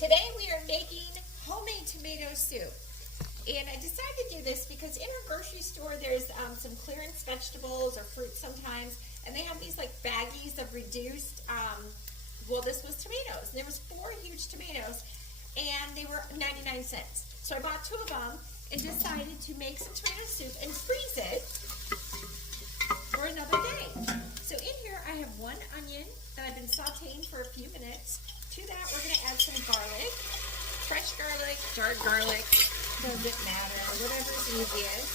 Today we are making homemade tomato soup. And I decided to do this because in our grocery store there's some clearance vegetables or fruit sometimes, and they have these like baggies of reduced, well, this was tomatoes. There was 4 huge tomatoes and they were 99 cents. So I bought 2 of them and decided to make some tomato soup and freeze it for another day. So in here I have 1 onion that I've been sauteing for a few minutes. To that we're going to add some garlic, fresh garlic, jarred garlic, doesn't matter, whatever is easiest.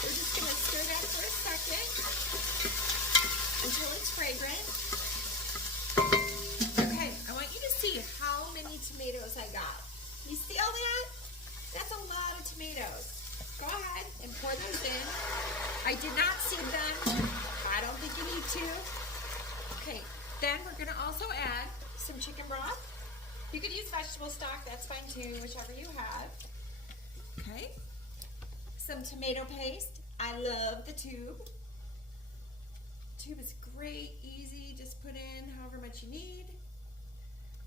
We're just going to stir that for a second until it's fragrant. Okay, I want you to see how many tomatoes I got. You see all that? That's a lot of tomatoes. Go ahead and pour those in. I did not seed them. I don't think you need to. Okay, then we're going to also add some chicken broth. You could use vegetable stock, that's fine too, whichever you have. Okay, some tomato paste. I love the tube. Tube is great, easy, just put in however much you need.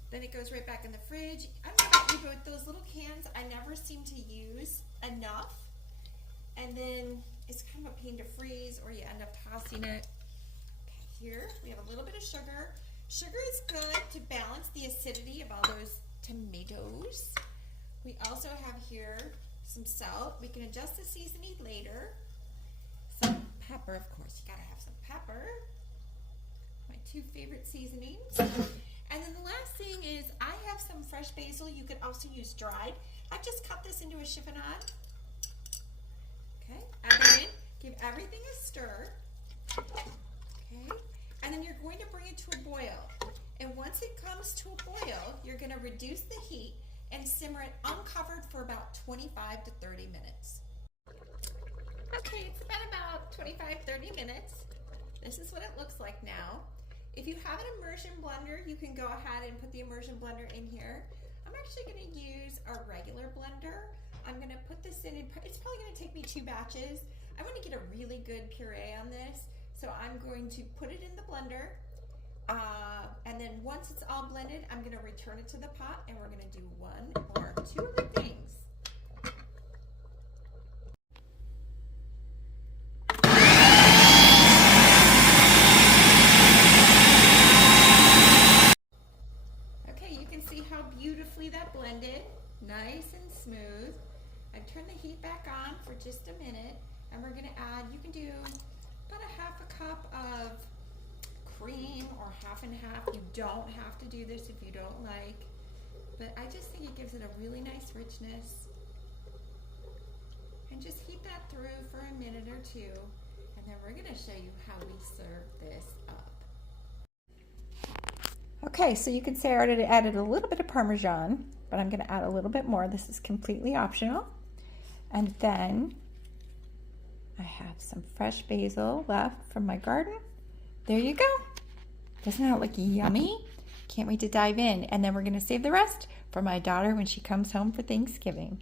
Then it goes right back in the fridge. I don't know about you, but with those little cans, I never seem to use enough. And then it's kind of a pain to freeze, or you end up tossing it. Okay, here we have a little bit of sugar. Sugar is good to balance the acidity of all those tomatoes. We also have here some salt. We can adjust the seasoning later. Some pepper, of course, you gotta have some pepper. My 2 favorite seasonings. And then the last thing is I have some fresh basil. You could also use dried. I've just cut this into a chiffonade. Okay, add that in. Give everything a stir. Okay. And then you're going to bring it to a boil. And once it comes to a boil, you're going to reduce the heat and simmer it uncovered for about 25 to 30 minutes. Okay, it's been about 25-30 minutes. This is what it looks like now. If you have an immersion blender, you can go ahead and put the immersion blender in here. I'm actually going to use a regular blender. I'm going to put this in, it's probably going to take me 2 batches. I want to get a really good puree on this. So I'm going to put it in the blender, and then once it's all blended, I'm going to return it to the pot, and we're going to do 1 or 2 other things. Okay, you can see how beautifully that blended, nice and smooth. I've turned the heat back on for just a minute, and we're going to add, you can do about a 1/2 cup of cream or 50/50. You don't have to do this if you don't like, but I just think it gives it a really nice richness. And just heat that through for a minute or 2, and then we're going to show you how we serve this up. Okay, so you can say I already added a little bit of Parmesan, but I'm going to add a little bit more. This is completely optional. And then I have some fresh basil left from my garden. There you go. Doesn't that look yummy? Can't wait to dive in. And then we're going to save the rest for my daughter when she comes home for Thanksgiving.